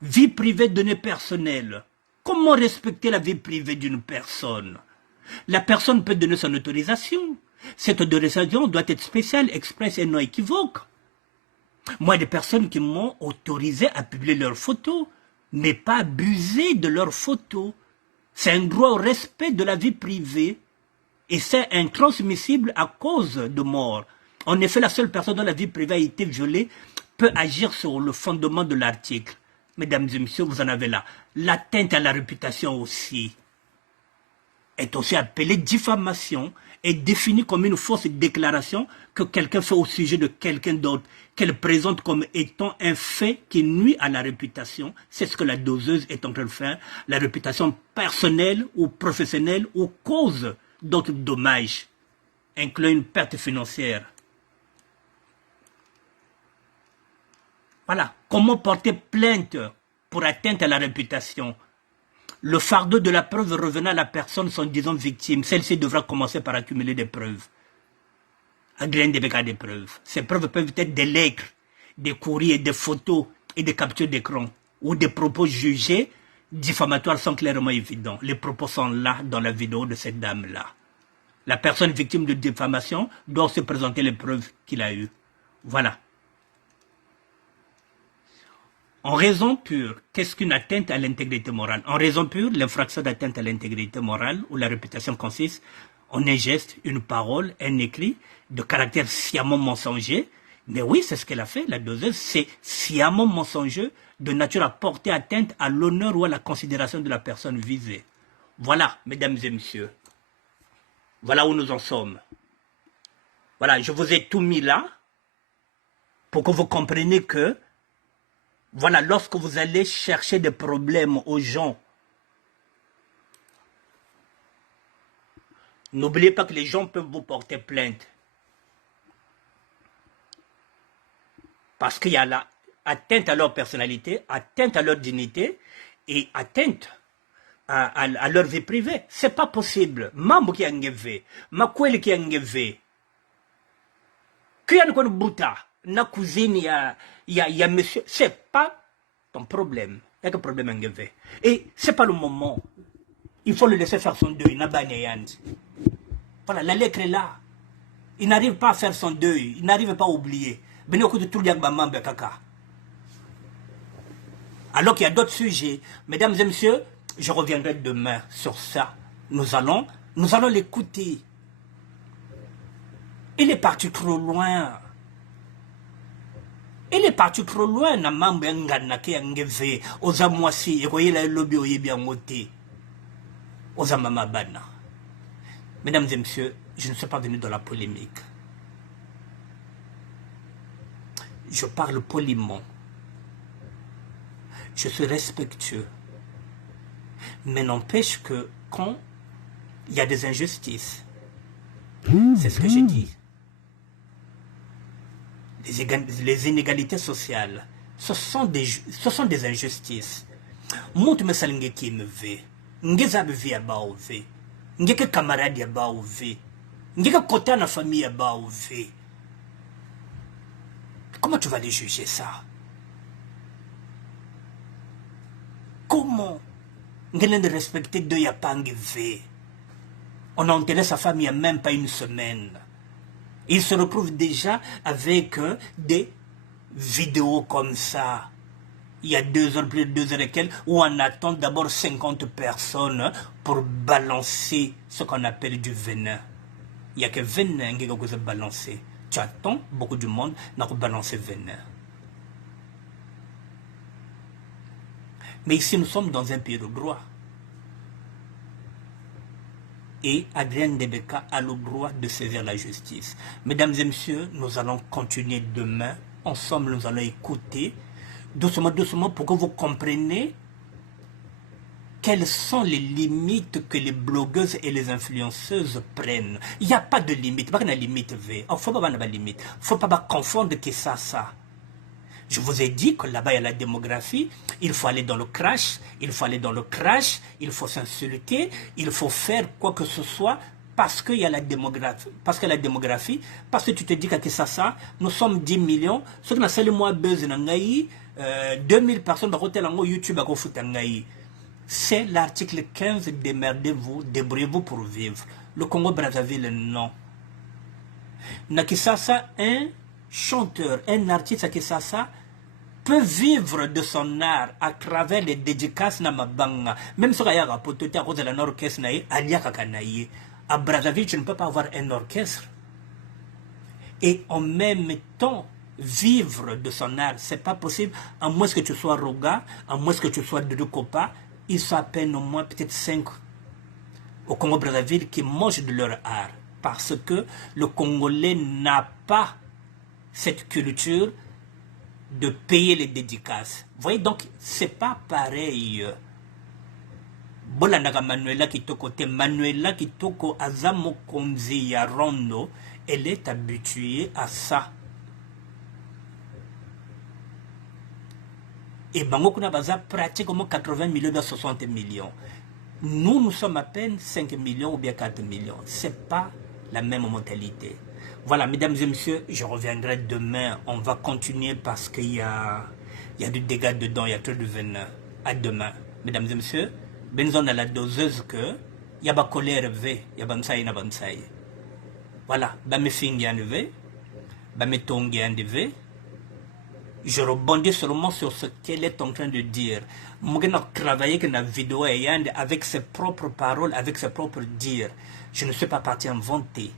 Vie privée, données personnelles. Comment respecter la vie privée d'une personne? La personne peut donner son autorisation. Cette autorisation doit être spéciale, expresse et non équivoque. Moi, des personnes qui m'ont autorisé à publier leurs photos, mais pas abuser de leurs photos. C'est un droit au respect de la vie privée et c'est intransmissible à cause de mort. En effet, la seule personne dont la vie privée a été violée peut agir sur le fondement de l'article. Mesdames et messieurs, vous en avez là. L'atteinte à la réputation aussi est aussi appelée diffamation et définie comme une fausse déclaration que quelqu'un fait au sujet de quelqu'un d'autre, qu'elle présente comme étant un fait qui nuit à la réputation. C'est ce que la doseuse est en train de faire. La réputation personnelle ou professionnelle ou cause d'autres dommages, incluant une perte financière. Voilà. Comment porter plainte pour atteinte à la réputation? Le fardeau de la preuve revenant à la personne sont disant victime. Celle-ci devra commencer par accumuler des preuves. Agréer des preuves. Ces preuves peuvent être des lettres, des courriers, des photos et des captures d'écran ou des propos jugés diffamatoires sont clairement évidents. Les propos sont là dans la vidéo de cette dame-là. La personne victime de diffamation doit se présenter les preuves qu'il a eues. Voilà. En raison pure, qu'est-ce qu'une atteinte à l'intégrité morale? En raison pure, l'infraction d'atteinte à l'intégrité morale ou la réputation consiste en un geste, une parole, un écrit de caractère sciemment mensonger. Mais oui, c'est ce qu'elle a fait, la doseuse, c'est sciemment mensongeux de nature à porter atteinte à l'honneur ou à la considération de la personne visée. Voilà, mesdames et messieurs. Voilà où nous en sommes. Voilà, je vous ai tout mis là pour que vous compreniez que voilà, lorsque vous allez chercher des problèmes aux gens, n'oubliez pas que les gens peuvent vous porter plainte. Parce qu'il y a la atteinte à leur personnalité, atteinte à leur dignité et atteinte à leur vie privée. C'est pas possible. Mambo qui a ngeve, makweli qui a ngeve. Kuya nkon buta, na cousine ya monsieur, c'est pas ton problème. Il y a que problème à ngeve. Et c'est pas le moment. Il faut le laisser faire son deuil. Voilà, la lettre est là. Il n'arrive pas à faire son deuil. Il n'arrive pas à oublier. Alors qu'il y a d'autres sujets. Mesdames et messieurs, je reviendrai demain sur ça. Nous allons Nous allons l'écouter. Il est parti trop loin. Il est parti trop loin. Na mambo ngana ke ngeve oza mwasi ekoyela lobi oyebi ngote. Oza mama bana. Mesdames et messieurs, je ne suis pas venu dans la polémique. Je parle poliment. Je suis respectueux. Mais n'empêche que quand il y a des injustices, c'est ce que j'ai dit. Les inégalités sociales, ce sont des injustices. Monte me salinge qui me veut. Ngeza bevi aba ove. Ngeke camarade aba ove. Ngeke côté na famille aba ove. Comment tu vas les juger ça? Comment? Ngene de respecter deux yapangue ve. On a enterré sa femme il n'y a même pas une semaine. Il se retrouve déjà avec des vidéos comme ça. Il y a 2 heures, plus de 2 heures et quelques, où on attend d'abord 50 personnes pour balancer ce qu'on appelle du venin. Il n'y a que venin qui est balancé. Tu attends beaucoup de monde pour balancer venin. Mais ici, nous sommes dans un pays de droit. Et Adrien Ndebeka a le droit de saisir la justice. Mesdames et messieurs, nous allons continuer demain. Ensemble, nous allons écouter doucement, doucement, pour que vous compreniez quelles sont les limites que les blogueuses et les influenceuses prennent. Il n'y a pas de limite. Il n'y a pas de limite. Il ne faut pas de limite. Il ne faut pas confondre que ça. Je vous ai dit que là-bas, il y a la démographie. Il faut aller dans le crash. Il faut aller dans le crash. Il faut s'insulter. Il faut faire quoi que ce soit parce qu'il y a la démographie. Parce que la démographie, parce que tu te dis qu'à ça, nous sommes 10 millions. Ce qui n'a seulement besoin de 2000 personnes dans l'hôtel en YouTube à Kofutangaï. C'est l'article 15. Démerdez-vous, débrouillez-vous pour vivre. Le Congo-Brazzaville, non. Nakisasa, un chanteur, un artiste à Kisasa peut vivre de son art à travers les dédicaces na mabanga. Même si il y a un pototé à cause de l'orchestre, à Brazzaville, tu ne peux pas avoir un orchestre. Et en même temps, vivre de son art, c'est pas possible, à moins que tu sois Roga, à moins que tu sois Doudou Kopa, ils sont à peine au moins peut-être 5 au Congo-Brazzaville qui mangent de leur art. Parce que le Congolais n'a pas cette culture de payer les dédicaces. Vous voyez, donc, c'est pas pareil. Bolandaka Manuela Kitoko, Manuela Kitoko Azamo Konzi Yarondo, elle est habituée à ça. Et Bango Kuna Baza pratiquement 80 millions à 60 millions. Nous sommes à peine 5 millions ou bien 4 millions. C'est pas la même mentalité. Voilà, mesdames et messieurs, je reviendrai demain. On va continuer parce qu'il y a du dégât dedans, il y a trop de venin. À demain. Mesdames et messieurs, benzon à la doseuse que il y a ba colère il y a bamsaï na bamsaï. Voilà, ba me fingi en ve, ba me tongi en ve. Je rebondis seulement sur ce qu'elle est en train de dire. Moi, travailler avec la vidéo avec ses propres paroles, avec ses propres dires. Je ne suis pas parti inventer.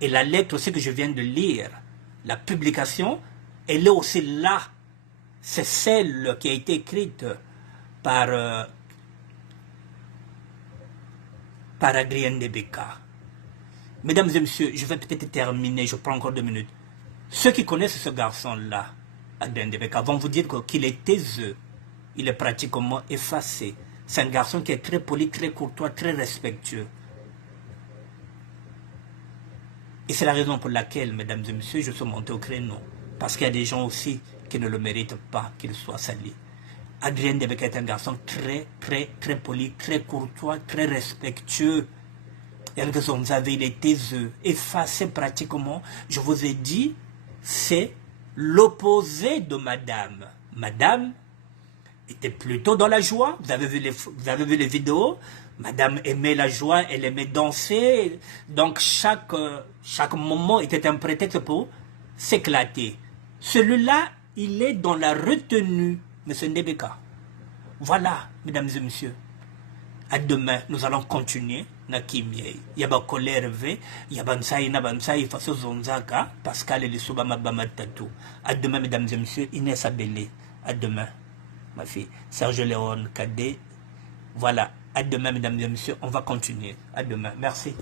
Et la lettre aussi que je viens de lire, la publication, elle est aussi là. C'est celle qui a été écrite par Adrien Ndebeka. Mesdames et messieurs, je vais peut-être terminer, je prends encore 2 minutes. Ceux qui connaissent ce garçon-là, Adrien Ndebeka, vont vous dire qu'il est taiseux, il est pratiquement effacé. C'est un garçon qui est très poli, très courtois, très respectueux. Et c'est la raison pour laquelle, mesdames et messieurs, je suis monté au créneau. Parce qu'il y a des gens aussi qui ne le méritent pas qu'il soit sali. Adrien Ndebeka est un garçon très, très, très poli, très courtois, très respectueux. Il est taiseux, effacé pratiquement. Je vous ai dit, c'est l'opposé de madame. Madame était plutôt dans la joie. Vous avez vu les vidéos. Madame aimait la joie, elle aimait danser. Donc chaque moment était un prétexte pour s'éclater. Celui-là, il est dans la retenue, M. Ndebeka. Voilà, mesdames et messieurs. À demain, nous allons continuer. Il y a colère, il y a Bansaï, Nabansaï, Faso Zonzaka, Pascal et les Soubama Bamatatou. À demain, mesdames et messieurs, Inès Abélé. À demain, ma fille. Serge Léon, Cadet. Voilà. À demain, mesdames et messieurs, on va continuer. À demain. Merci.